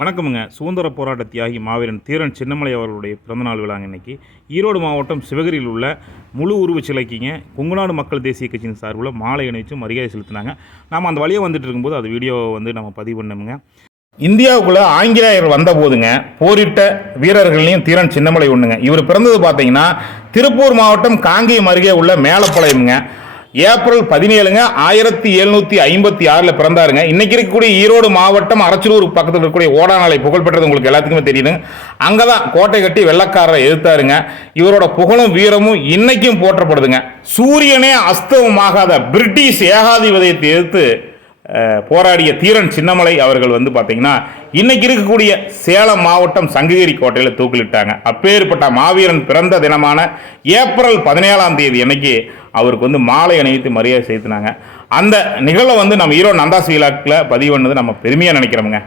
வணக்கமுங்க. சுதந்திர போராட்ட தியாகி மாவீரன் தீரன் சின்னமலை அவர்களுடைய பிறந்தநாள் விழாங்க இன்றைக்கி ஈரோடு மாவட்டம் சிவகிரியில் உள்ள முழு உருவ சிலைக்குங்க கொங்குநாடு மக்கள் தேசிய கட்சியின் சார்பில் மாலை அணிவிச்சு மரியாதை செலுத்தினாங்க. நாம் அந்த வழியாக வந்துட்டு இருக்கும்போது அது வீடியோ வந்து நம்ம பதிவு பண்ணோமுங்க. இந்தியாவுக்குள்ளே ஆங்கிலேயர் வந்த போதுங்க போரிட்ட வீரர்களையும் தீரன் சின்னமலை ஒன்றுங்க இவர் பிறந்தது பார்த்தீங்கன்னா திருப்பூர் மாவட்டம் காங்கேயம் அருகே உள்ள மேலப்பாளையம்ங்க. ஏப்ரல் பதினேழுங்க ஆயிரத்தி எழுநூத்தி ஐம்பத்தி ஆறில் பிறந்தாருங்க. இன்னைக்கு இருக்கக்கூடிய ஈரோடு மாவட்டம் அரச்சலூர் பக்கத்தில் இருக்கக்கூடிய ஓடாநாளை புகழ்பெற்றது உங்களுக்கு எல்லாத்துக்குமே தெரியுதுங்க. அங்கே தான் கோட்டை கட்டி வெள்ளக்காரரை எதிர்த்தாருங்க. இவரோட புகழும் வீரமும் இன்னைக்கும் போற்றப்படுதுங்க. சூரியனே அஸ்தவமாகாத பிரிட்டிஷ் ஏகாதிபதியத்தை எதிர்த்து போராடிய தீரன் சின்னமலை அவர்கள் வந்து பார்த்தீங்கன்னா இன்னைக்கு இருக்கக்கூடிய சேலம் மாவட்டம் சங்ககிரி கோட்டையில் தூக்கிலிட்டாங்க. அப்பேற்பட்ட மாவீரன் பிறந்த தினமான ஏப்ரல் பதினேழாம் தேதி அன்னைக்கு அவருக்கு வந்து மாலை அணிவித்து மரியாதை செலுத்தினாங்க. அந்த நிகழ்வை வந்து நம்ம ஈரோடு நந்தாஸ் விழாக்கில் பதிவு பண்ணது நம்ம பெருமையாக நினைக்கிறோமுங்க.